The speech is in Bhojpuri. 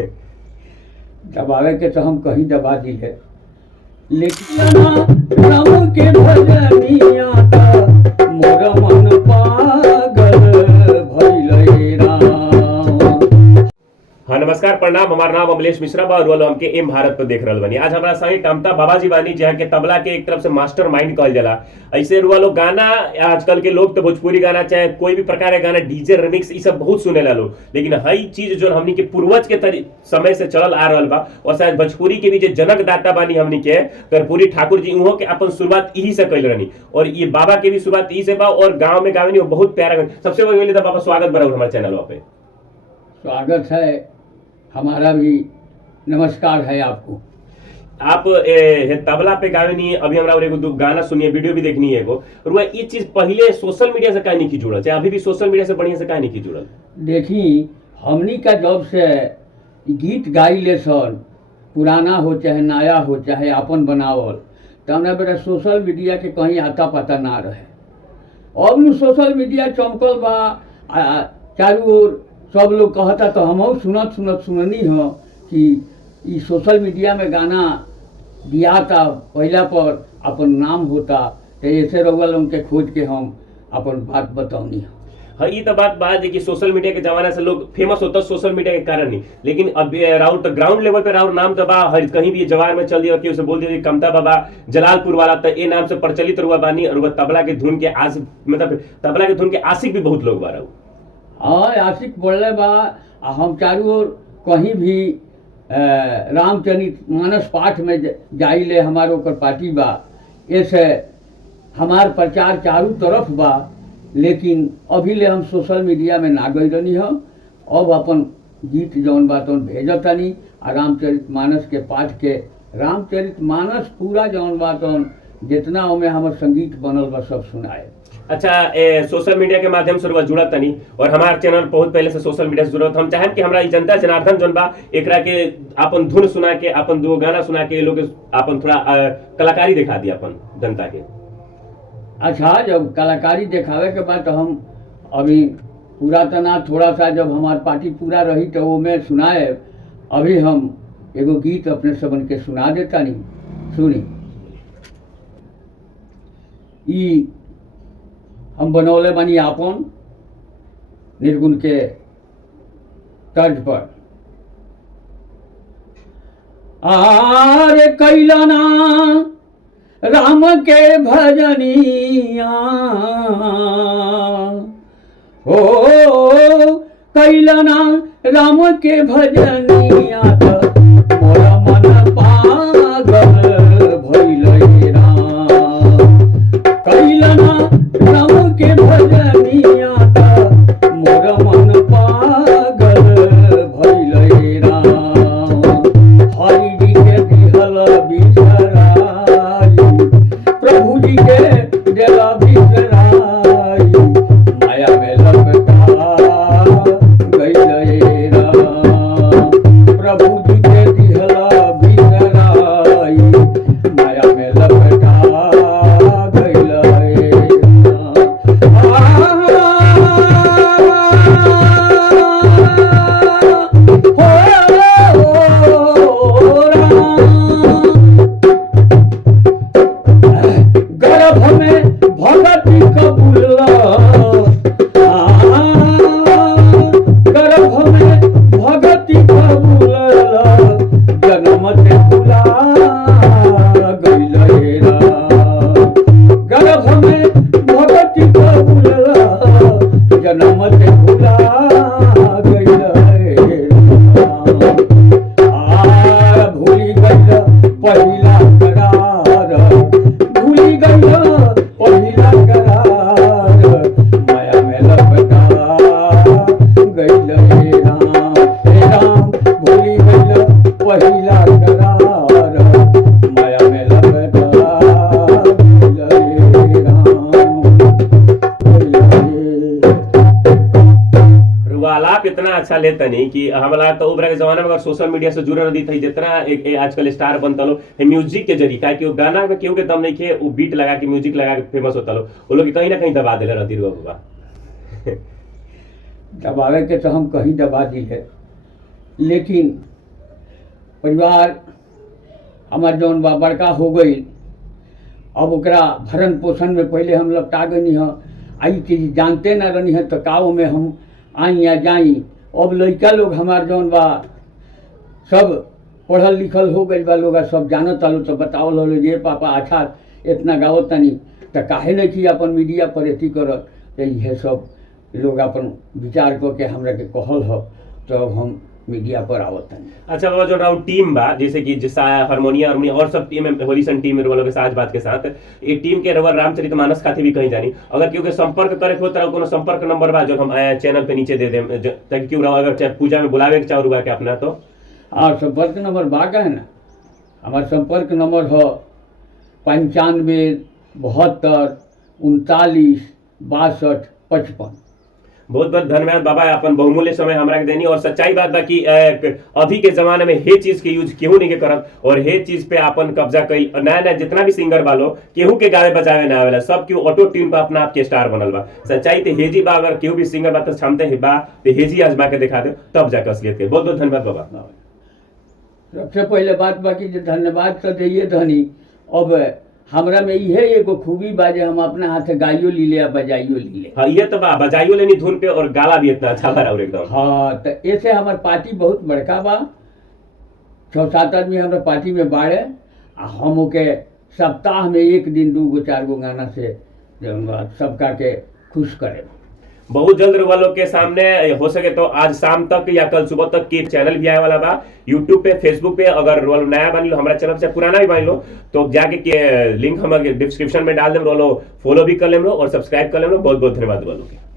दबावे के तो हम कहीं दबा दी है, लेकिन राम के भजनिया मोर मन पागल भइले राम। हाँ नमस्कार प्रणाम, हमारा नाम अमलेश मिश्रा बा और हमके एम भारत पर देख रहल बानी। आज हमारा संगे कामता बाबा जी बानी, जहाँ के तबला के एक तरफ से मास्टर माइंड कहल जाला। ऐसे रुआ लोग गाना, आजकल के लोग तो भोजपुरी गाना चाहे कोई भी प्रकार के गाना, डीजे रिमिक्स ये सब बहुत सुने ला लोग, लेकिन हई चीज जो हमनी के पूर्वज के समय से चलल आ रहल बा, और शायद भोजपुरी के भी जो जनक दाता बानी हमनी के कर्पूरी ठाकुर जी, उहो के अपन शुरुआत यही से कैल रहनी, और ये बाबा के भी शुरुआत यही से बा, और गाँव में गावे बहुत प्यारा। सबसे पहले तो बाबा स्वागत बराबर हमारे चैनल पे। स्वागत है, हमारा भी नमस्कार है आपको। आप तबला पे गावे नहीं, अभी हमरा एगो गाना सुनिए, वीडियो भी देखनी है एगो, और वह ये चीज पहले सोशल मीडिया से काहे नहीं की जुड़ल, चाहे अभी भी सोशल मीडिया से बढ़िया से काहे नहीं की जुड़ल? देखी, हमनी का जब से गीत गाई ले सन, पुराना हो चाहे नया हो चाहे अपन बनावल, तो हमरा बेटा सोशल मीडिया के कहीं आता पता ना रहे। अब सोशल मीडिया चमकल बा, चारू ओर सब लोग कहता, तो हम सुननी हो कि ई सोशल मीडिया में गाना दिया था, पहला पर अपन नाम होता, तो ऐसे रउआ लोग के खोज के हम अपन बात बताऊनी हो। हाँ, ये तो बात है कि सोशल मीडिया के जमाना से लोग फेमस होता सोशल मीडिया के कारण नहीं, लेकिन अब राउर तो ग्राउंड लेवल पे राउर नाम तो बा, हर कहीं भी जवार में चल दिया कि उसे बोल दिया कमता बाबा जलालपुर वाला, तो ये नाम से प्रचलित रुआ बानी, और वह तबला के धुन के मतलब तबला के धुन के आशिक भी बहुत लोग बा रहा। हाँ, आशिक बोले बा, हम चारू ओर कहीं भी रामचरित मानस पाठ में जाइले, हमारे ओकर पार्टी बा, ऐसे हमार प्रचार चारू तरफ बा, लेकिन अभी ले हम सोशल मीडिया में ना गई रही हम। अब अपन गीत जौन बा तौन भेजतानी, आ रामचरित मानस के पाठ के, रामचरित मानस पूरा जौन बा तौन जितना ओमे हमर संगीत बनल बा सब सुनाए। अच्छा, सोशल मीडिया के माध्यम से जुड़ा तनी, और हमारे चैनल बहुत पहले से सोशल मीडिया से जुड़त, हम चाहें कि हमारा जनता जनार्दन जौन बा एकरा के अपन धुन सुना के, अपन दो गाना सुना के लोग अपन थोड़ा कलाकारी दिखा दिया अपन जनता के। अच्छा, जब कलाकारी दिखावे के बाद तो हम अभी पूरा तना थोड़ा सा, जब हमारी पार्टी पूरा रही तो वो मैं सुनाए। अभी हम एगो गीत अपने सबन के सुना देता नहीं, सुनी। ई हम बनौले बनी आपन निर्गुण के तर्ज पर। आरे कैलना राम के भजनिया, हो कैलना राम के भजनिया, मोरा मन पागल भइले राम। कैलना राम के भजनिया, मोरा मन पागल भइले राम। हरि जी के दिहल बिसराई, प्रभु जी के देला बिसराई, माया में लपटा गइले राम। प्रभु जी के दिहल बिसराई, माया में लपटा गइले इतना अच्छा लेता नहीं कि हमारा तो उबरा के जमाना में अगर सोशल मीडिया से जुड़े रही थी, जितना आजकल स्टार बनता लो म्यूजिक के जरिए, क्या कि वो गाना में केहू के दम नहीं खे, वो बीट लगा के म्यूजिक लगा के फेमस होता लो, वो लोग कहीं ना कहीं दबा दिले रहती रुआ बाबा। दबावे के तो हम कहीं दबा दी है, लेकिन परिवार हमार जौन बा बड़का हो गई, अब ओकरा भरण पोषण में पहले हम लपटा गई हैं, आई चीज़ जानते ना रही हैं तो काव में हम आई या जाई। अब लड़का लोग हमार जौन बा सब पढ़ल लिखल हो गई बा, लोग सब जानत आलो तो बताओ लो जे पापा अच्छा इतना गाओ तनी तो काहे नहीं कि अपन मीडिया पर अथी करत। तो यह सब लोग अपन विचार करके हमरा के कहल हो तो हम मीडिया पर आवत तनी। अच्छा बाबा, जो राउंड टीम बा जैसे कि जैसा हारमोनिया और सब टीम में होलीसन टीम में वालों के साथ बात के साथ ये टीम के रवा रामचरितमानस खातिर भी कहीं जानी, अगर क्योंकि संपर्क करे हो तो कोनो संपर्क नंबर बा जो हम चैनल पे नीचे दे दें ताकि क्यों रहा अगर पूजा में बुलावे के चाह रुआ के अपना तो हाँ संपर्क नंबर बा का है ना, हमारा संपर्क नंबर हो 95 72 39 62 55। बहुत बहुत धन्यवाद बाबा, अपन बहुमूल्य समय हमरा के देनी। और सच्चाई बात बा कि अभी के जमाने में हे चीज के यूज केहू नहीं के करत और हे चीज पे अपन कब्जा कई नया नया जितना भी सिंगर बालो केहू के गावे बजावे ना आवेला, सब केहू ऑटो ट्यून पे अपना आप के स्टार बनल बा। सच्चाई ते हेजी बा, अगर केहू भी सिंगर बा तो क्षमता है बा ते हेजी आजमा के दिखा दे तब जाकर असलियत के। बहुत बहुत धन्यवाद बाबा। सबसे पहले बात बाकी जो धन्यवाद तो दिए धनी, अब हमरा में इहे एगो खूबी बा जे हम अपना हाथ गाइयो ली ले बजाइयो ली ले। हाँ ये तो बा, बजाइयो लेनी धुन पे और गाला भी इतना अच्छा बा और एकदम। हाँ तो ऐसे हमार पार्टी बहुत बड़का बा, 6-7 आदमी हमारे पार्टी में बाड़े आ हम ओके सप्ताह में 1 दिन 2 गो 4 गो गाना से जौन बा सबका के खुश करे। बहुत जल्द वालों के सामने हो सके तो आज शाम तक या कल सुबह तक के चैनल भी आए वाला बा यूट्यूब पे, फेसबुक पे। अगर रोल नया बन लो हमारा चैनल से पुराना भी बन लो तो जाके के लिंक हम डिस्क्रिप्शन में डाल दें, रोलो फॉलो भी कर लें और सब्सक्राइब कर लें। बहुत बहुत धन्यवाद वालों के।